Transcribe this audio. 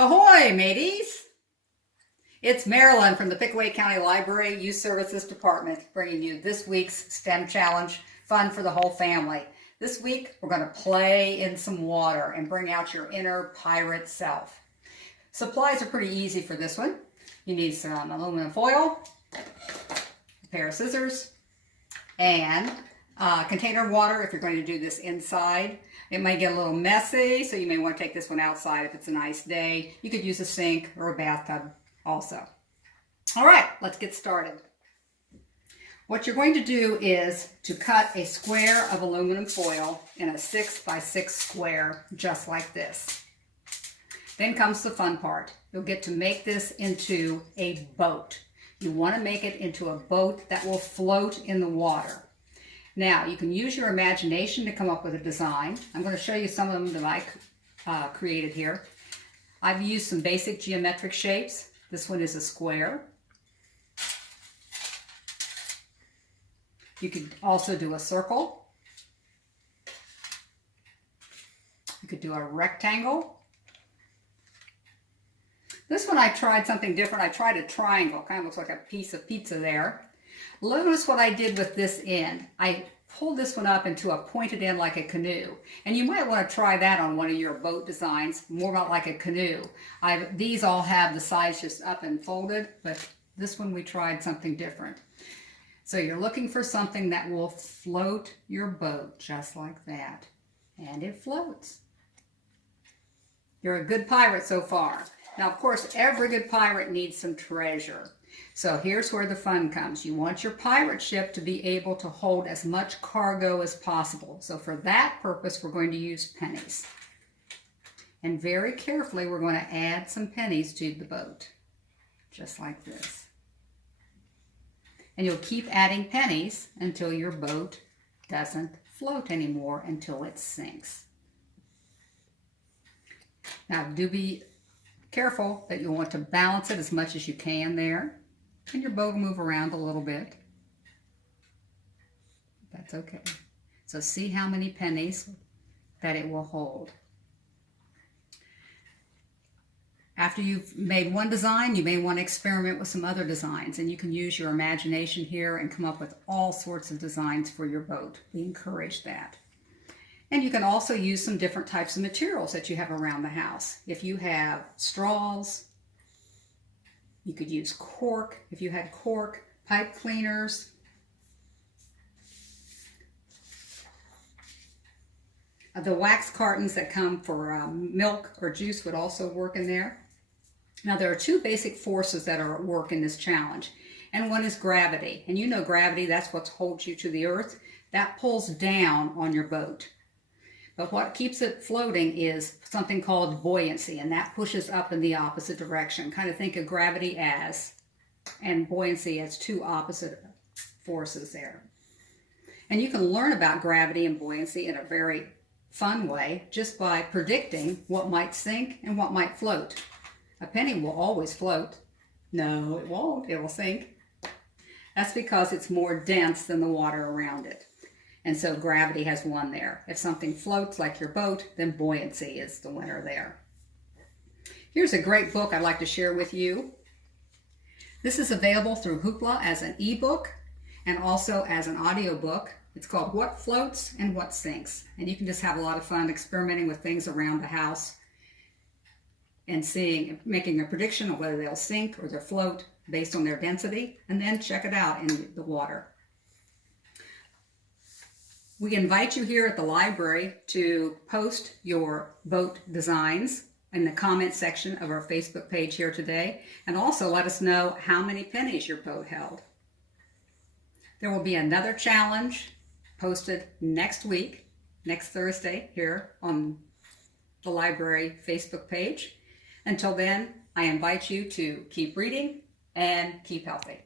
Ahoy, mateys! It's Marilyn from the Pickaway County Library Youth Services Department bringing you this week's STEM Challenge, fun for the whole family. This week, we're going to play in some water and bring out your inner pirate self. Supplies are pretty easy for this one. You need some aluminum foil, a pair of scissors, and a container of water if you're going to do this inside. It might get a little messy, so you may want to take this one outside if it's a nice day. You could use a sink or a bathtub also. All right, let's get started. What you're going to do is to cut a square of aluminum foil in a 6x6 square, just like this. Then comes the fun part. You'll get to make this into a boat. You want to make it into a boat that will float in the water. Now, you can use your imagination to come up with a design. I'm going to show you some of them that I created here. I've used some basic geometric shapes. This one is a square. You could also do a circle. You could do a rectangle. This one I tried something different. I tried a triangle. Kind of looks like a piece of pizza there. Notice what I did with this end. I pulled this one up into a pointed end like a canoe. And you might want to try that on one of your boat designs, more about like a canoe. These all have the sides just up and folded, but this one we tried something different. So you're looking for something that will float your boat just like that. And it floats. You're a good pirate so far. Now, of course, every good pirate needs some treasure. So here's where the fun comes. You want your pirate ship to be able to hold as much cargo as possible. So for that purpose, we're going to use pennies. And very carefully, we're going to add some pennies to the boat, just like this. And you'll keep adding pennies until your boat doesn't float anymore, until it sinks. Now, do be careful that you'll want to balance it as much as you can there. And your boat will move around a little bit. That's okay. So see how many pennies that it will hold. After you've made one design, you may want to experiment with some other designs. And you can use your imagination here and come up with all sorts of designs for your boat. We encourage that. And you can also use some different types of materials that you have around the house. If you have straws, you could use cork. If you had cork, pipe cleaners. The wax cartons that come for milk or juice would also work in there. Now, there are two basic forces that are at work in this challenge. And one is gravity. And you know gravity, that's what holds you to the earth. That pulls down on your boat. But what keeps it floating is something called buoyancy, and that pushes up in the opposite direction. Kind of think of gravity as, and buoyancy as, two opposite forces there. And you can learn about gravity and buoyancy in a very fun way just by predicting what might sink and what might float. A penny will always float. No, it won't. It will sink. That's because it's more dense than the water around it. And so gravity has won there. If something floats like your boat, then buoyancy is the winner there. Here's a great book I'd like to share with you. This is available through Hoopla as an ebook and also as an audiobook. It's called What Floats and What Sinks. And you can just have a lot of fun experimenting with things around the house and making a prediction of whether they'll sink or they'll float based on their density, and then check it out in the water. We invite you here at the library to post your boat designs in the comment section of our Facebook page here today, and also let us know how many pennies your boat held. There will be another challenge posted next week, next Thursday, here on the library Facebook page. Until then, I invite you to keep reading and keep healthy.